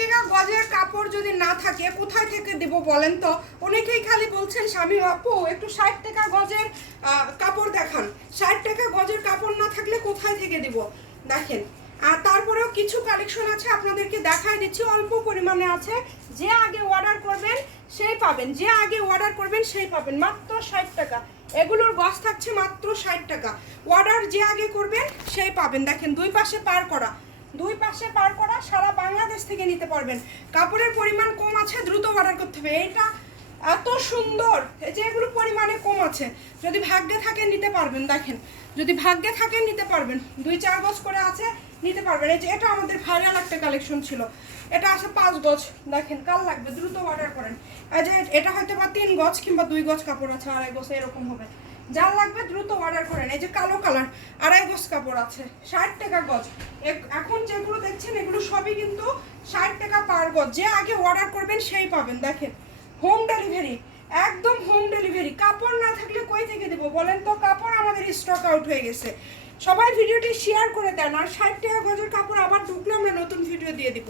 টাকা গজের কাপড় যদি না থাকে কোথায় থেকে দিব বলেন তো? অনেকেই খালি বলছেন স্বামী আপু একটু 60 টাকা গজের কাপড় দেখান। 60 টাকা গজের কাপড় না থাকলে কোথায় থেকে দিব? দেখেন, আর তারপরেও কিছু কালেকশন আছে, আপনাদেরকে দেখাই দিচ্ছি, অল্প পরিমাণে আছে। যে আগে অর্ডার করবেন সেই পাবেন, যে আগে অর্ডার করবেন সেই পাবেন, মাত্র 60 টাকা। এগুলোর গজ থাকছে মাত্র 60 টাকা। অর্ডার যে আগে করবেন সেই পাবেন। দেখেন দুই পাশে পার করা, দুই পাশে পার করা, সারা বাংলাদেশ থেকে নিতে পারবেন। কাপড়ের পরিমাণ কম আছে, দ্রুত অর্ডার করতে হবে। এইটা এত সুন্দর, এই যে এগুলো পরিমাণে কম আছে, যদি ভাগ্যে থাকে নিতে পারবেন। দেখেন যদি ভাগ্যে থাকে নিতে পারবেন, 2-4 গজ করে আছে, নিতে পারবেন। এই যে এটা আমাদের ভাইরাল একটা কালেকশন ছিল, এটা আছে 5 গজ। দেখেন কাল লাগবে, দ্রুত অর্ডার করেন। এই যে এটা হয়তো বা 3 গজ কিংবা 2 গজ কাপড় আছে, 2.5 গজ এরকম হবে। যার লাগবে দ্রুত অর্ডার করেন। এই যে কালো কালার 2.5 গজ কাপড় আছে, 60 টাকা গজ। এখন যেগুলো দেখছেন এগুলো সবই কিন্তু 60 টাকা পার গজ। যে আগে অর্ডার করবেন সেই পাবেন। দেখেন হোম ডেলিভারি, একদম হোম ডেলিভারি। কাপড় না থাকলে কই থেকে দেবো বলেন তো? কাপড় আমাদের স্টক আউট হয়ে গেছে। সবাই ভিডিওটি শেয়ার করে দেন, আর 60 টাকা গজের কাপড় আবার ঢুকলে আমরা নতুন ভিডিও দিয়ে দিব।